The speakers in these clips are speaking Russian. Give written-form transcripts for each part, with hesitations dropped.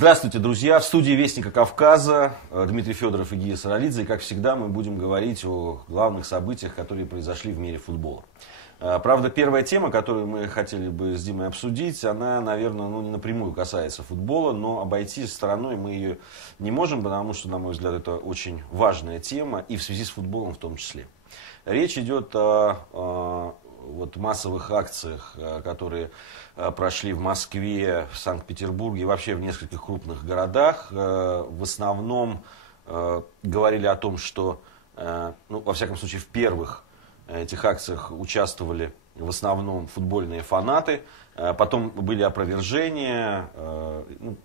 Здравствуйте, друзья! В студии Вестника Кавказа Дмитрий Федоров и Гия Саралидзе. И, как всегда, мы будем говорить о главных событиях, которые произошли в мире футбола. Правда, первая тема, которую мы хотели бы с Димой обсудить, она, наверное, не напрямую касается футбола, но обойти стороной мы ее не можем, потому что, на мой взгляд, это очень важная тема, и в связи с футболом в том числе. Речь идет о массовых акциях, которые прошли в Москве, в Санкт-Петербурге и вообще в нескольких крупных городах. В основном говорили о том, что, во всяком случае, в первых этих акциях участвовали в основном футбольные фанаты. Потом были опровержения.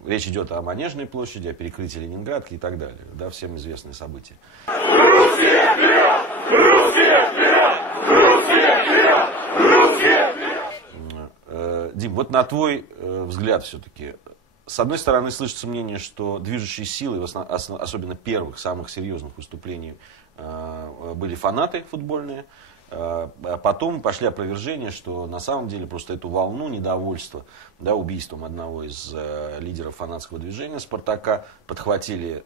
Речь идет о Манежной площади, о перекрытии Ленинградки и так далее. Да, всем известные события. Русские вперед! Русские вперед! Русские вперед! Русские вперед! Дим, вот на твой взгляд все-таки, с одной стороны, слышится мнение, что движущей силой, особенно первых, самых серьезных выступлений, были фанаты футбольные. Потом пошли опровержения, что на самом деле просто эту волну недовольства, да, убийством одного из лидеров фанатского движения «Спартака» подхватили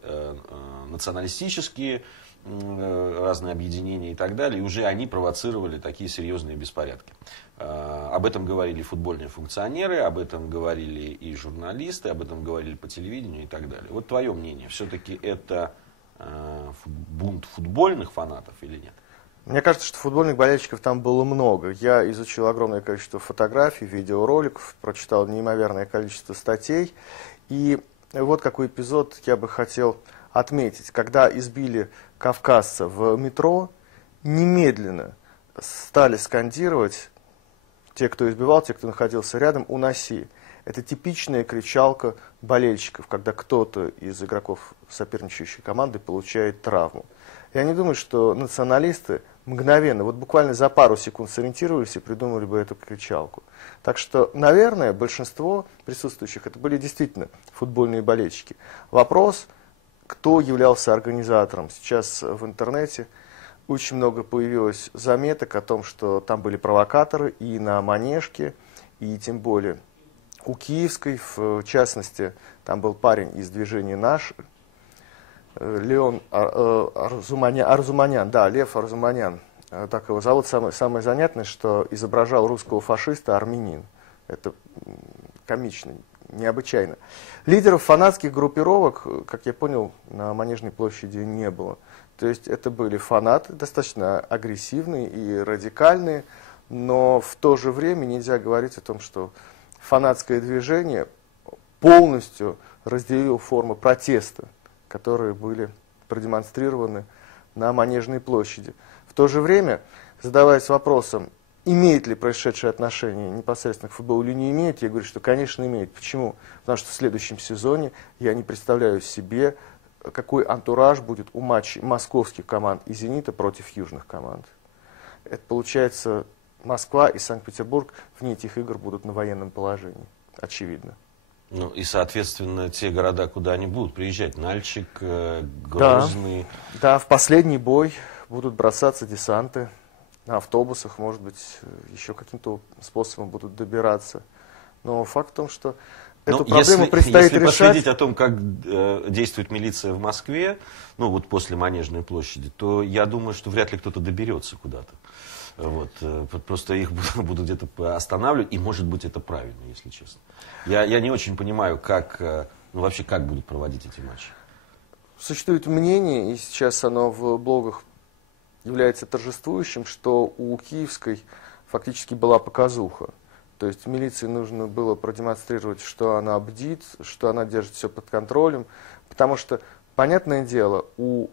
националистические разные объединения и так далее, и уже они провоцировали такие серьезные беспорядки. Об этом говорили футбольные функционеры, об этом говорили и журналисты, об этом говорили по телевидению и так далее. Вот твое мнение, все-таки это бунт футбольных фанатов или нет? Мне кажется, что футбольных болельщиков там было много. Я изучил огромное количество фотографий, видеороликов, прочитал неимоверное количество статей. И вот какой эпизод я бы хотел отметить. Когда избили кавказца в метро, немедленно стали скандировать те, кто избивал, те, кто находился рядом, «Уноси». Это типичная кричалка болельщиков, когда кто-то из игроков соперничающей команды получает травму. Я не думаю, что националисты мгновенно, вот буквально за пару секунд сориентировались и придумали бы эту кричалку. Так что, наверное, большинство присутствующих это были действительно футбольные болельщики. Вопрос, кто являлся организатором. Сейчас в интернете очень много появилось заметок о том, что там были провокаторы и на Манежке, и тем более у Киевской, в частности, там был парень из движения «Наш», Леон Арзуманян, да, Лев Арзуманян, так его зовут. Самое занятное, что изображал русского фашиста армянин. Это комично, необычайно. Лидеров фанатских группировок, как я понял, на Манежной площади не было. То есть это были фанаты, достаточно агрессивные и радикальные, но в то же время нельзя говорить о том, что фанатское движение полностью разделило формы протеста, которые были продемонстрированы на Манежной площади. В то же время, задаваясь вопросом, имеет ли происшедшее отношение непосредственно к футболу или не имеет, я говорю, что, конечно, имеет. Почему? Потому что в следующем сезоне я не представляю себе, какой антураж будет у матчей московских команд и «Зенита» против южных команд. Это получается, Москва и Санкт-Петербург вне этих игр будут на военном положении, очевидно. Ну и, соответственно, те города, куда они будут приезжать, Нальчик, Грозный. Да, в последний бой будут бросаться десанты, на автобусах, может быть, еще каким-то способом будут добираться. Но факт в том, что эту проблему предстоит решать. Если посмотреть о том, как действует милиция в Москве, после Манежной площади, то я думаю, что вряд ли кто-то доберется куда-то. Просто их будут где-то останавливать, и, может быть, это правильно, если честно. Я не очень понимаю, как будут проводить эти матчи. Существует мнение, и сейчас оно в блогах является торжествующим, что у Киевской фактически была показуха. То есть милиции нужно было продемонстрировать, что она бдит, что она держит все под контролем. Потому что, понятное дело, у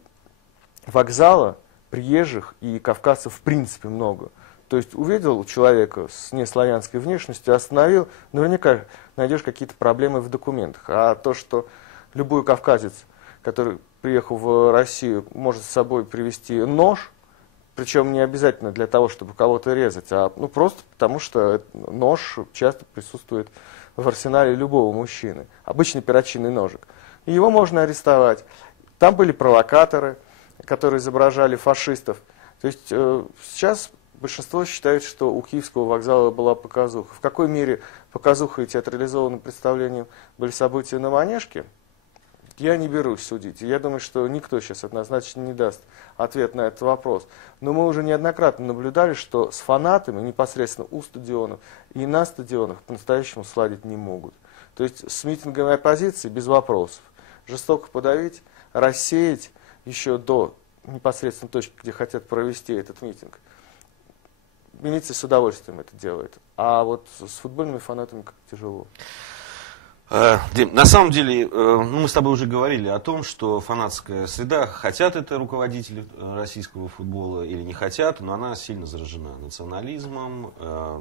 вокзала приезжих и кавказцев в принципе много. То есть увидел человека с неславянской внешностью, остановил, наверняка найдешь какие-то проблемы в документах. А то, что любой кавказец, который приехал в Россию, может с собой привезти нож, причем не обязательно для того, чтобы кого-то резать, а просто потому, что нож часто присутствует в арсенале любого мужчины. Обычный перочинный ножик. И его можно арестовать. Там были провокаторы, которые изображали фашистов. То есть сейчас Большинство считает, что у Киевского вокзала была показуха. В какой мере показуха и театрализованным представлением были события на Манежке, я не берусь судить. Я думаю, что никто сейчас однозначно не даст ответ на этот вопрос. Но мы уже неоднократно наблюдали, что с фанатами непосредственно у стадионов и на стадионах по-настоящему сладить не могут. То есть с митингами оппозиции без вопросов. Жестоко подавить, рассеять еще до непосредственно точки, где хотят провести этот митинг. Милиция с удовольствием это делает. А вот с футбольными фанатами как тяжело. Дим, на самом деле, мы с тобой уже говорили о том, что фанатская среда, хотят это руководители российского футбола или не хотят, но она сильно заражена национализмом,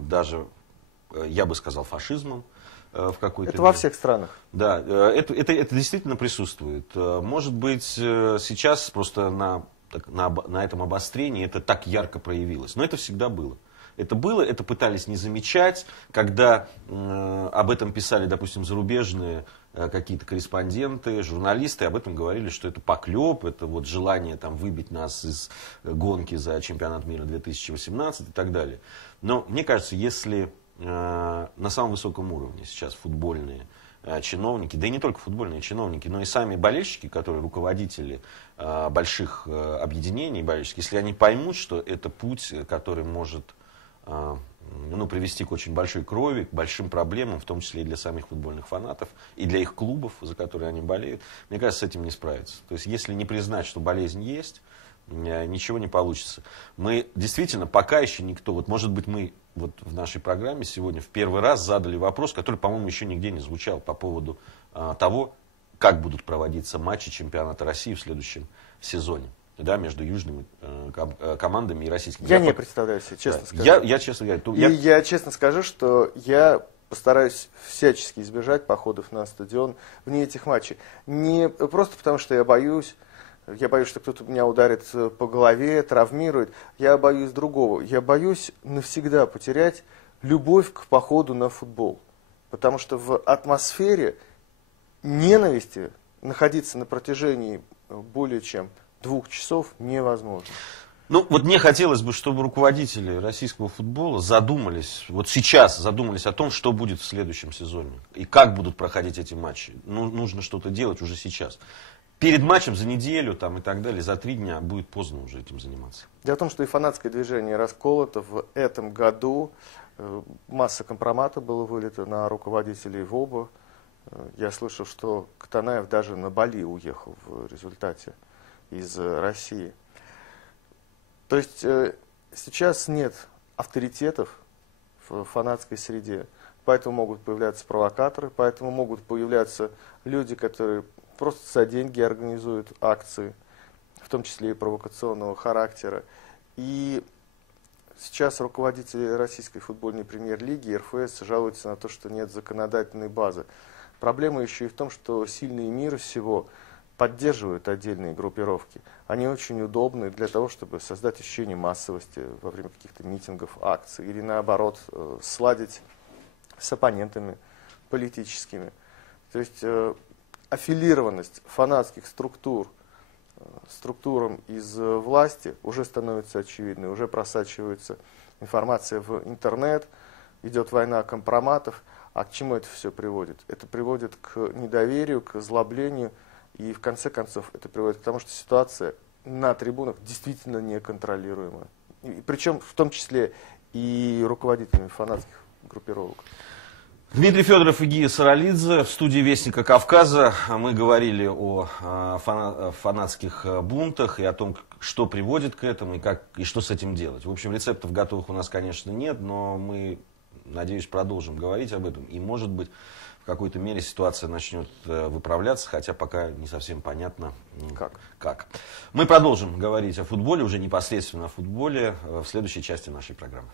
даже, я бы сказал, фашизмом в какой-то Это во всех странах. Да, это действительно присутствует. Может быть, сейчас просто на этом обострении это так ярко проявилось, но это всегда было. Это пытались не замечать, когда об этом писали, допустим, зарубежные какие-то корреспонденты, журналисты, об этом говорили, что это поклеп, это вот желание там выбить нас из гонки за чемпионат мира 2018 и так далее. Но мне кажется, если на самом высоком уровне сейчас футбольные чиновники, да и не только футбольные чиновники, но и сами болельщики, которые руководители больших объединений болельщиков, если они поймут, что это путь, который может привести к очень большой крови, к большим проблемам, в том числе и для самих футбольных фанатов, и для их клубов, за которые они болеют, мне кажется, с этим не справиться. То есть, если не признать, что болезнь есть, ничего не получится. Мы действительно пока еще никто, вот может быть мы вот в нашей программе сегодня в первый раз задали вопрос, который, по-моему, еще нигде не звучал по поводу того, как будут проводиться матчи чемпионата России в следующем сезоне. Да, между южными командами и российскими. Я не представляю себе, честно скажу. Я честно говорю. Я честно скажу, что я постараюсь всячески избежать походов на стадион вне этих матчей. Не просто потому, что я боюсь, что кто-то меня ударит по голове, травмирует. Я боюсь другого. Я боюсь навсегда потерять любовь к походу на футбол. Потому что в атмосфере ненависти находиться на протяжении более чем 2 часов невозможно. Ну, вот мне хотелось бы, чтобы руководители российского футбола задумались, вот сейчас задумались о том, что будет в следующем сезоне. И как будут проходить эти матчи. Ну, нужно что-то делать уже сейчас. Перед матчем за неделю там, и так далее, за 3 дня будет поздно уже этим заниматься. Дело в том, что и фанатское движение расколото. В этом году масса компромата было вылито на руководителей ВОБа. Я слышал, что Катанаев даже на Бали уехал в результате из России. То есть сейчас нет авторитетов в фанатской среде, поэтому могут появляться провокаторы, поэтому могут появляться люди, которые просто за деньги организуют акции, в том числе и провокационного характера. И сейчас руководители российской футбольной премьер-лиги, РФС, жалуются на то, что нет законодательной базы. Проблема еще и в том, что сильные мира всего поддерживают отдельные группировки. Они очень удобны для того, чтобы создать ощущение массовости во время каких-то митингов, акций, или наоборот, сладить с оппонентами политическими. То есть аффилированность фанатских структурам из власти уже становится очевидной, уже просачивается информация в интернет, идет война компроматов. А к чему это все приводит? Это приводит к недоверию, к озлоблению. И в конце концов это приводит к тому, что ситуация на трибунах действительно неконтролируемая. Причем в том числе и руководителями фанатских группировок. Дмитрий Федоров и Гия Саралидзе в студии Вестника Кавказа. Мы говорили о фанатских бунтах и о том, что приводит к этому и что с этим делать. В общем, рецептов готовых у нас, конечно, нет, но мы, надеюсь, продолжим говорить об этом. И, может быть, в какой-то мере ситуация начнет выправляться, хотя пока не совсем понятно, как. Мы продолжим говорить о футболе, уже непосредственно о футболе, в следующей части нашей программы.